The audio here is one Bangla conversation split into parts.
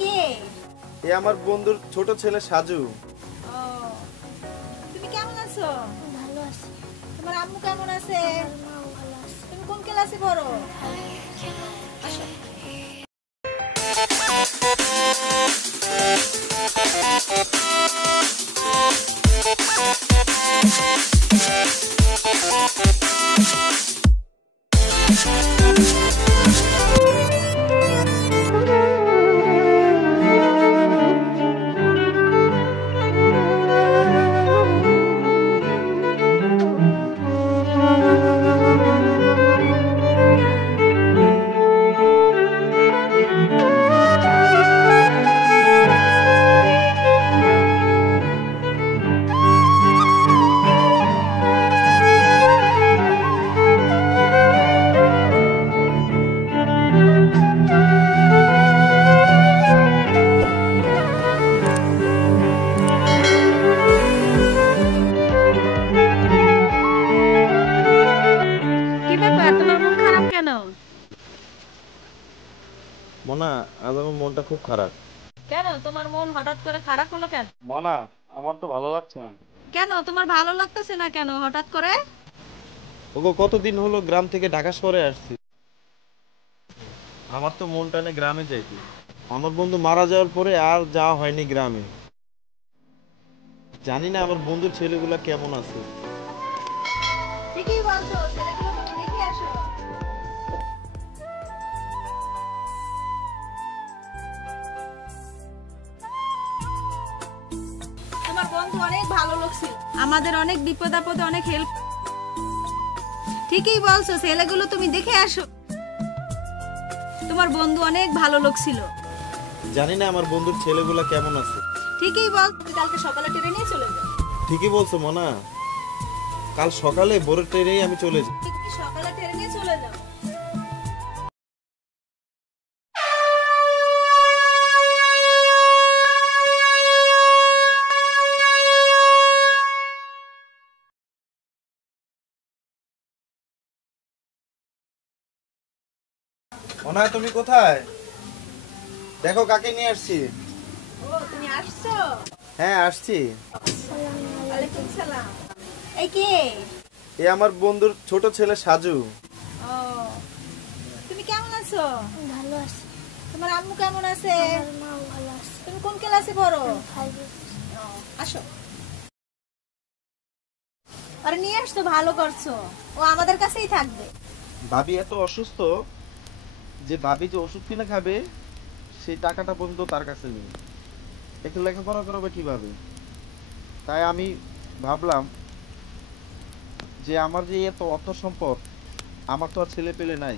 কে? এ আমার বন্ধুর ছোট ছেলে সাজু। ও, তুমি কেমন আছো? ভালো আছি। তোমার আম্মু কেমন আছে? আমার মাও ভালো আছে। তুমি কোন ক্লাসে পড়ো? আসো। কি ব্যাপার, তোমার মন খারাপ কেন? মনা, আজ আমার মনটা খুব খারাপ। কেন তোমার মন হঠাৎ করে খারাপ হলো কেন? মনা, আমার তো ভালো লাগছে না। কেন তোমার ভালো লাগতেছে না কেন হঠাৎ করে? ওগো, কতদিন হলো গ্রাম থেকে ঢাকা শহরে আসছি। আমার তো মন টানে গ্রামে যাইতে। আমার বন্ধু মারা যাওয়ার পরে আর যাওয়া হয়নি গ্রামে। জানি না আমার বন্ধুর ছেলেগুলা কেমন আছে। ঠিকই বলছো, ছেলেগুলো তুমি দেখে আসো। তোমার বন্ধু অনেক ভালো লোক ছিল, আমাদের অনেক বিপদ আপদে অনেক হেল্প। ঠিকই বলছো, ছেলেগুলো তুমি দেখে আসো। তোমার বন্ধু অনেক ভালো লোক ছিল। জানি না আমার বন্ধুর ছেলেগুলা কেমন আছে। ঠিকই বল, কালকে সকালে ট্রেনে নিয়ে চলে যাও। ঠিকই বলছো মনা, কাল সকালে ভোরের ট্রেনেই আমি চলে যাই। তুমি সকালে ট্রেনে নিয়ে চলে যাও। মনা, তুমি কোথায়? দেখো কাকে নিয়ে আসছি। ও, তুমি আসছো? হ্যাঁ, আসছি। ওয়ালাইকুম সালাম। এই কে? এ আমার বন্ধুর ছোট ছেলে সাজু। ও, তুমি কেমন আছো? ভালো আছি। তোমার আম্মু কেমন আছে? আমার মাও ভালো আছে। তুমি কোন ক্লাসে পড়ো? ফাইভে। ও, আসো। আরে নিয়ে আসছো, ভালো করছো। ও আমাদের কাছেই থাকবে। ভাবি এত অসুস্থ যে ভাবি যে ওষুধ কিনে খাবে সেই টাকাটা পর্যন্ত তার কাছে নেই। একটু লেখাপড়া করবে কিভাবে? তাই আমি ভাবলাম যে আমার যে এত অর্থ সম্পদ, আমার তো আর ছেলে পেলে নাই।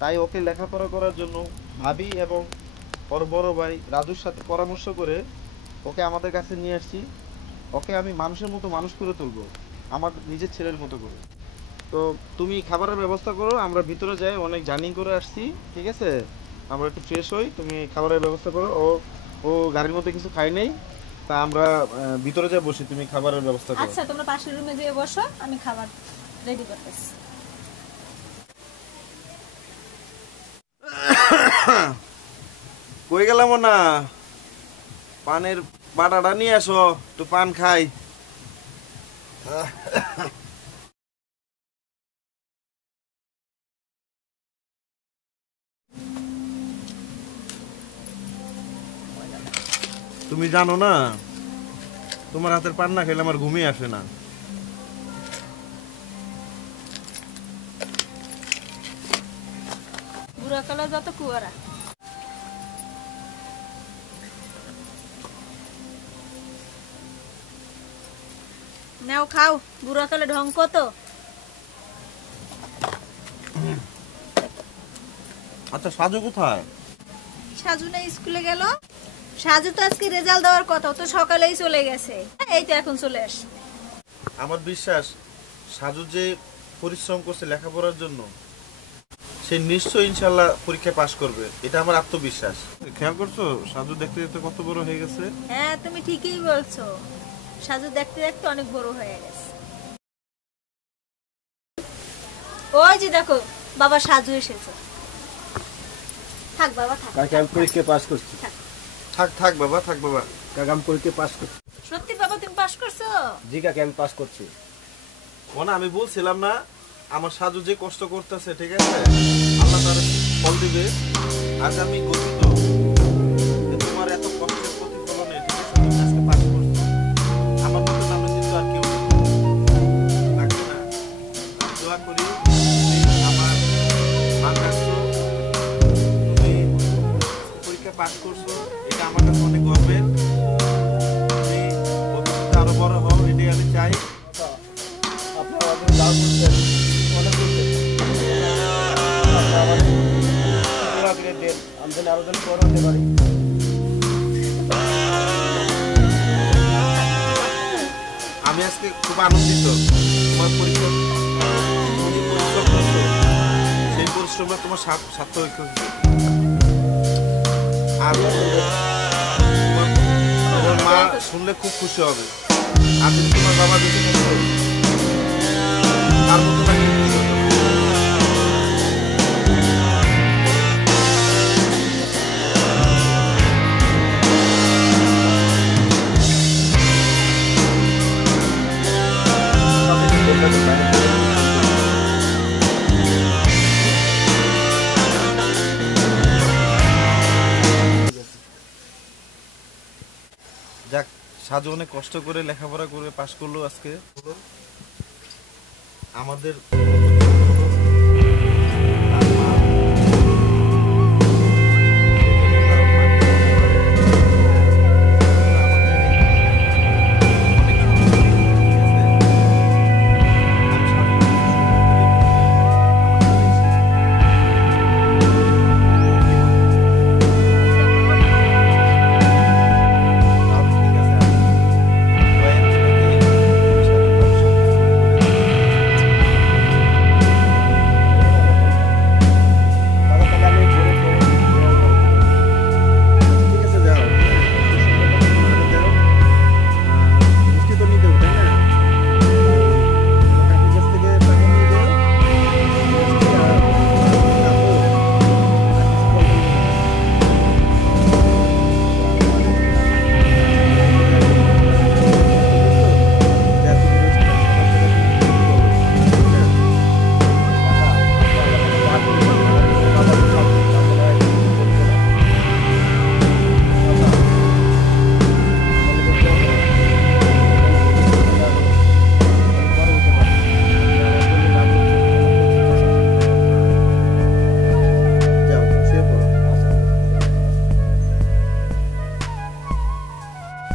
তাই ওকে লেখাপড়া করার জন্য ভাবি এবং ওর বড় ভাই রাজুর সাথে পরামর্শ করে ওকে আমাদের কাছে নিয়ে আসছি। ওকে আমি মানুষের মতো মানুষ করে তুলবো, আমার নিজের ছেলের মতো করে। তো তুমি খাবারের ব্যবস্থা করো, আমরা ভিতরে যাই, অনেক জার্নি করে আসছি। ঠিক আছে, আমরা একটু ফ্রেশ হই, তুমি খাবারের ব্যবস্থা করো। ও ও গাড়ির মধ্যে কিছু খাই নাই, তা আমরা ভিতরে যাই বসি, তুমি খাবারের ব্যবস্থা করো। আচ্ছা, তোমরা পাশের রুমে যেয়ে বসো, আমি খাবার রেডি করতেছি। কই গেলাম না, পানের বাটাটা নিয়ে আসো, একটু পান খাই। তুমি জানো না, তোমার হাতের পান না খেলে আমার ঘুমিয়ে আসে না। বুড়া কালো যত কুয়ারা। নাও খাও, বুড়া কালে ঢং কত। আচ্ছা, সাজু কোথায়? সাজু না স্কুলে গেল? সাজু তো আজকে রেজাল্ট দেওয়ার কথা, ও তো সকালেই চলে গেছে। এই তো এখন চলে আস। আমার বিশ্বাস সাজু যে পরিশ্রম করছে লেখাপড়ার জন্য, সে নিশ্চয়ই ইনশাল্লাহ পরীক্ষায় পাশ করবে, এটা আমার আত্মবিশ্বাস। খেয়াল করছো সাজু দেখতে দেখতে কত বড় হয়ে গেছে? হ্যাঁ, তুমি ঠিকই বলছো, সাজু দেখতে দেখতে অনেক বড় হয়ে গেছে। ওই যে দেখো, বাবা সাজু এসেছে। থাক বাবা থাক। কালকে আমি পরীক্ষা পাস করছি। থাক থাক বাবা, থাক বাবা। কাকা আমি পরীক্ষা পাস করছি। সত্যি বাবা তুমি পাস করছো? জি কাকা আমি পাস করছি। মনে আমি বলছিলাম না আমার সাজু যে কষ্ট করতেছে, ঠিক আছে, আল্লাহ তার ফল দিবে। আজ আমি গর্বিত যে তোমার এত কষ্টের প্রতিফলনে, ঠিক আছে, তুমি আজকে পাস করছো। আমার মতো নামে কিন্তু আর কেউ নেই। লাগবে না। আমি দোয়া করি তুমি আমার মান রাখছো, তুমি পরীক্ষা পাস করছো, এটা আমার কাছে অনেক গর্বের। তুমি ভবিষ্যতে আরো বড় হও, এটাই আমি চাই। আপনারা আমাদের লাভ করছেন, অনেক করছেন। আপনারা আমাদের দোয়া করে দেন, আমি যেন আরো যেন বড় হতে পারি। আমি আজকে খুব আনন্দিত। তোমার পরীক্ষা তুমি পরিশ্রম করছো, সেই পরিশ্রমে তোমার সার্থক হয়েছে। আর তোমার মা শুনলে খুব খুশি হবে। আর যদি তোমার বাবা বেঁচে থাকতো, তার মতো নাকি যাক, সাজু অনেক কষ্ট করে লেখাপড়া করে পাশ করলো আজকে। আমাদের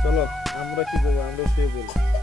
চলো আমরা কি করবো, আমরা শুয়ে পড়বো।